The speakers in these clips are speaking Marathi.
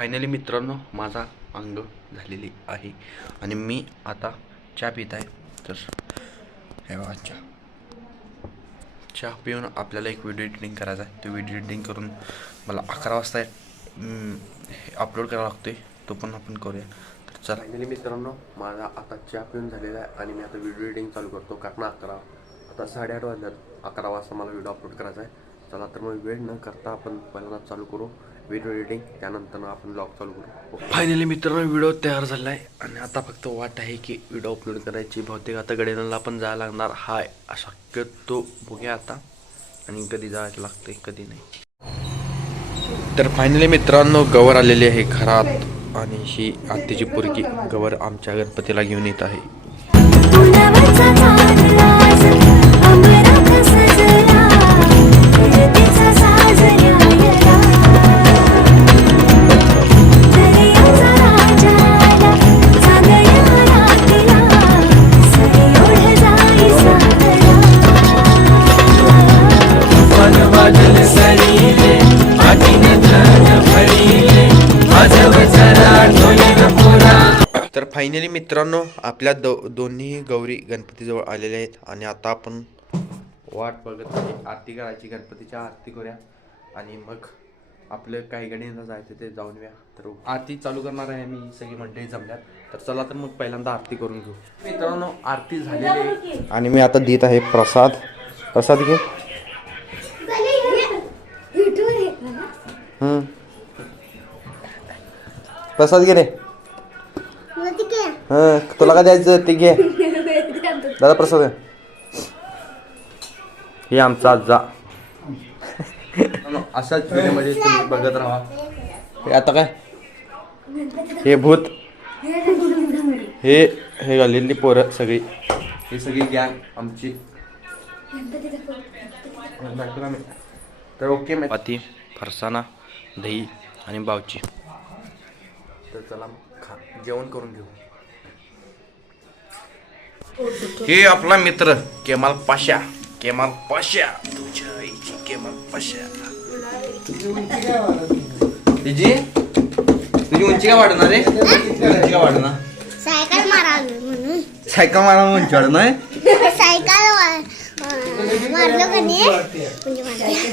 फायनली मित्रांनो माझा अंग झालेली आहे आणि मी आता चहा पित आहे. तर हे बघा चहा पिऊन आपल्याला एक व्हिडिओ एडिटिंग करायचा आहे. तो व्हिडिओ एडिटिंग करून मला 11 वाजता अपलोड करावा लागतोय. तो पण आपण करूया. तर चला फायनली मित्रांनो माझा आता चहा पिऊन झालेला आहे आणि मी आता व्हिडिओ एडिटिंग चालू करतो. कारण आता 8:30 वाजल्यात. 11 वाजता मला व्हिडिओ अपलोड करायचा आहे. चला तर मग वेळ न करता आपण पहिल्यांदा चालू करू व्हिडिओ एडिटिंग, त्यानंतर आपण ब्लॉग चालू करू. फायनली मित्रांनो व्हिडिओ तयार झाला आहे आणि आता फक्त वाट आहे की व्हिडिओ अपलोड करायची. बहुतेक आता गडेनला पण जायला लागणार हाय शक्यतो. बघूया आता आणि कधी जायला लागते कधी नाही. तर फायनली मित्रांनो गवर आलेली आहे घरात आणि ही आत्तीची पोरगी गवर आमच्या गणपतीला घेऊन येत आहे. तर फायनली मित्रांनो आपल्या दोन्ही गौरी गणपतीजवळ आलेल्या आहेत आणि आता आपण वाट बघत आहे आरती करायची. गणपतीच्या आरती करूया आणि मग आपलं काही गणित जायचं ते जाऊन या. तर आरती चालू करणार आहे मी, सगळी मंडळी जमल्यात. तर चला तर मग पहिल्यांदा आरती करून घेऊ. मित्रांनो आरती झालेली आहे आणि मी आता देत आहे प्रसाद. प्रसाद घे. प्रसाद घे रे. तुला का द्यायचं ते घे. दादा प्रसाद हे आमचा आजा. अशाच व्हिडिओमध्ये तुम्ही बघत राहा. हे आता काय हे भूत हे घालेली पोरं सगळी, ही सगळी गॅंग आमची. तर ओके पाती फरसाणा दही आणि बावची. तर चला जेवण करून घेऊ. हे आपला मित्र केमाल पाशा. केमाल पाशा तुझ्या आईची केमाल पाशा. तुझी उंची का वाढणार रे? उंची का वाढणार? सायकल मारावी म्हणून. सायकल मारा उंची वाढणार? सायकल मारलं का नाही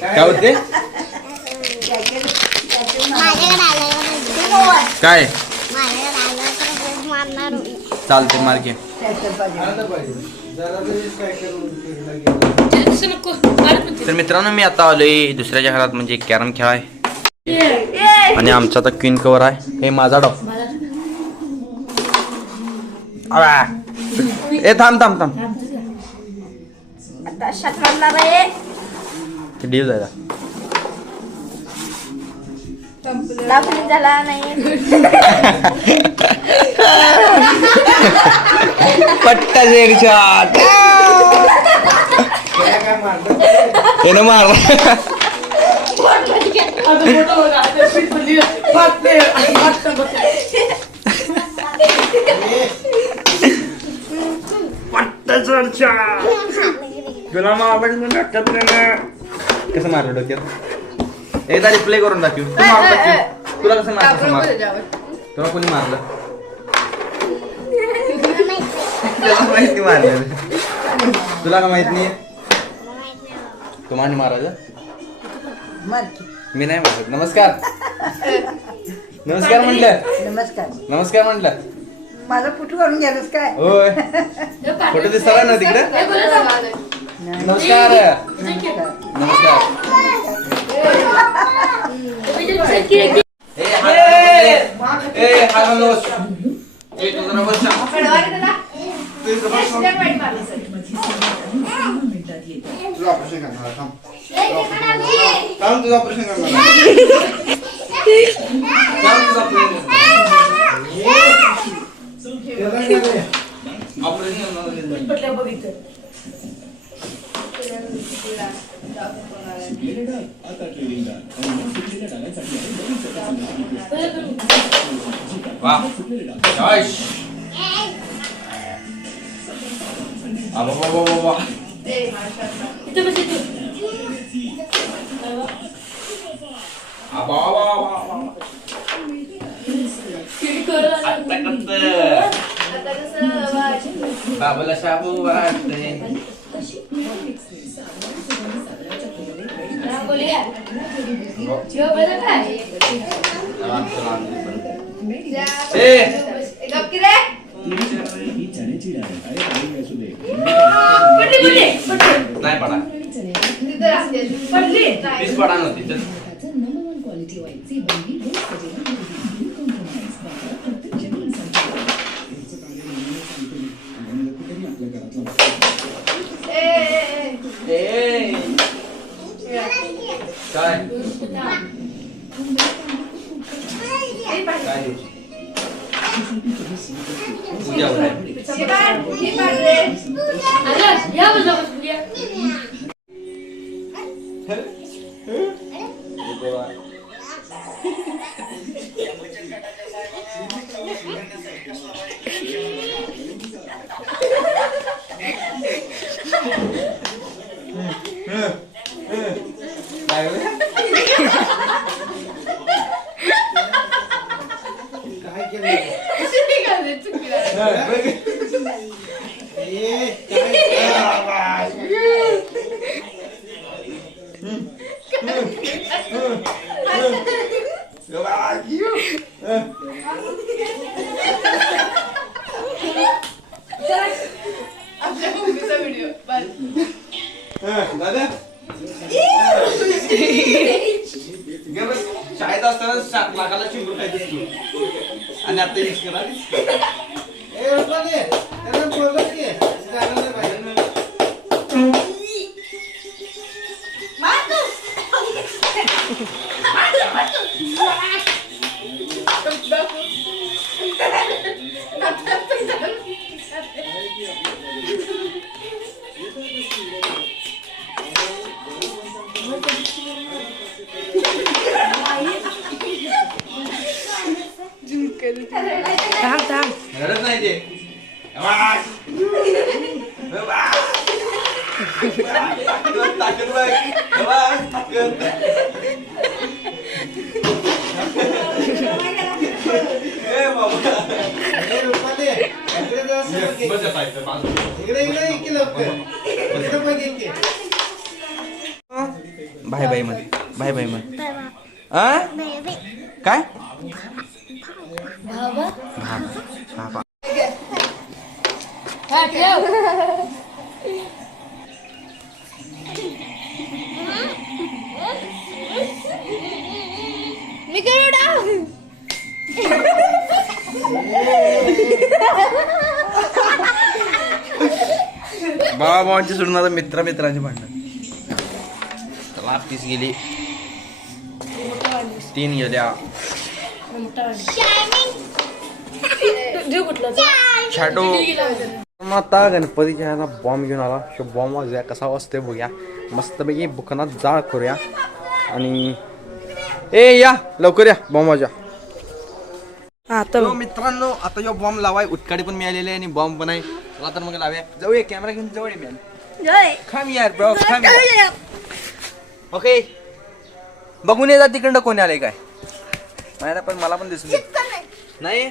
काय होते? काय चालते मार्के. तर मित्रांनो मी आता आलोय दुसऱ्याच्या घरात, म्हणजे कॅरम खेळाय. आणि आमचा आता क्वीन कवर आहे. हे माझा डॉग. ए थांब थांब थांब. डीव जायला झाला नाही. पट्टा शेरशॉट यानं मारला. तुला मारलं कसं मारलं डोक्यात? एकदा रिप्ले करून दाखव. तुला कसं मारलं? तुला कोणी मारलं? माहिती मारलं तुला का माहित नाही? तुम्हाला मारायचं मी नाही मारत. नमस्कार नमस्कार म्हटलं. नमस्कार नमस्कार म्हटलं. माझा फोटो काढून घ्यालच काय? होय फोटो दिसला ना तिकडे. नमस्कार नमस्कार. तुझं ऑपरेशन करणार. बाबाला शाबू वाटते. नाही पडा पीस पडा नव्हती. काय शाळेत असताना 7 लाखाला चिंबूर खायचं आणि आता यूज करा. घरच नाही ते ताकद बाय बाय मध्ये बाय बाय मध्ये काय मी करू बाबा भावांची सोडून आता मित्रांची भांडण. चला पीस गेली 3 गेल्या. छाटो आता गणपतीच्या ह्याला बॉम्ब घेऊन आला. बॉम्ब वाजूया कसा वाजतोय बघूया. मस्तपैकी बुकनात जाळ करूया आणि या लवकर या बॉम्ब वाजा. मित्रांनो आता जो बॉम्ब लावाय उटकाडी पण मिळालेली आहे आणि बॉम्ब पण आहे. चला तर मग लावूया. जाऊया कॅमेरा घेऊन जवळ खाम यार ब्रो खाम. ओके बघून ये जा तिकडं कोणी आले काय माहिती पण मला पण दिसून नाही.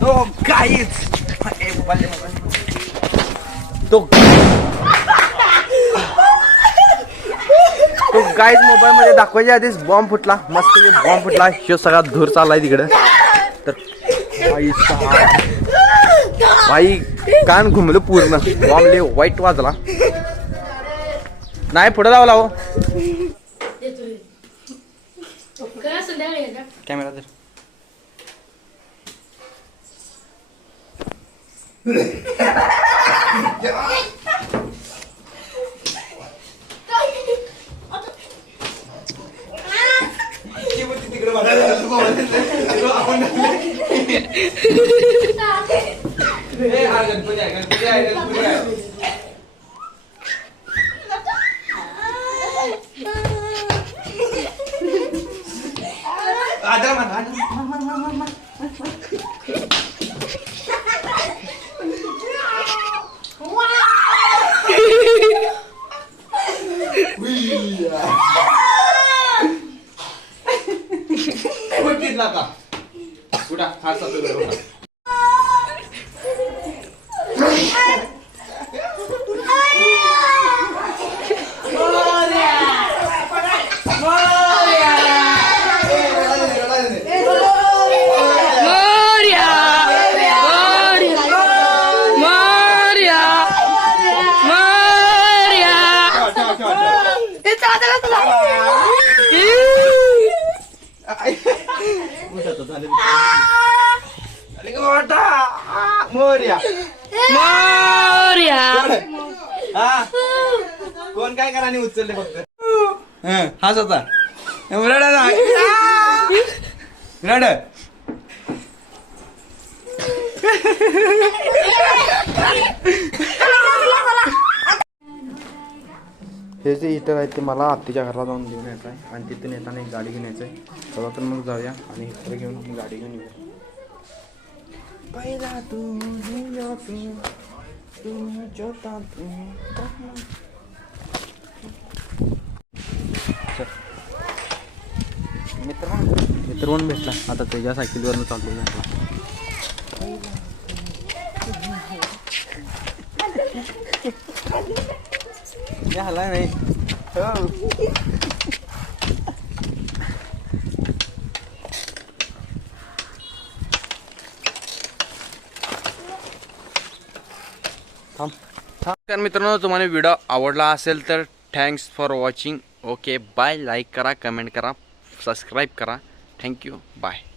तो गाईज गाईज मोबाईल मध्ये दाखवायच्या आधीच बॉम्ब फुटला. मस्त बॉम्ब फुटला. ह्यो सगळा धूर चाललाय तिकडं. तर बाई कान घुमलं पूर्ण. बॉम्ब लय वाईट वाजला. नाही पुढे लावला हो कॅमेरा तर बघितलं आता कुठं फार सापडलं कोण काय करा आणि उचलले फक्त हाच होता रड हे जे हिटर आहे ते मला आत्तीच्या घराला जाऊन घेऊन यायचं आहे आणि तिथून येताना एक गाडी घेऊन यायचं आहे चला तर मग जाऊया आणि हिटर घेऊन गाडी घेऊन येऊया पहिला तू मित्र पण भेटला आता त्याच्या सायकलवरनं चाललो हला नाही तर मित्रांनो तुम्हाला व्हिडिओ आवडला असेल तर thanks for watching okay bye like करा कमेंट करा सबस्क्राईब करा थँक्यू बाय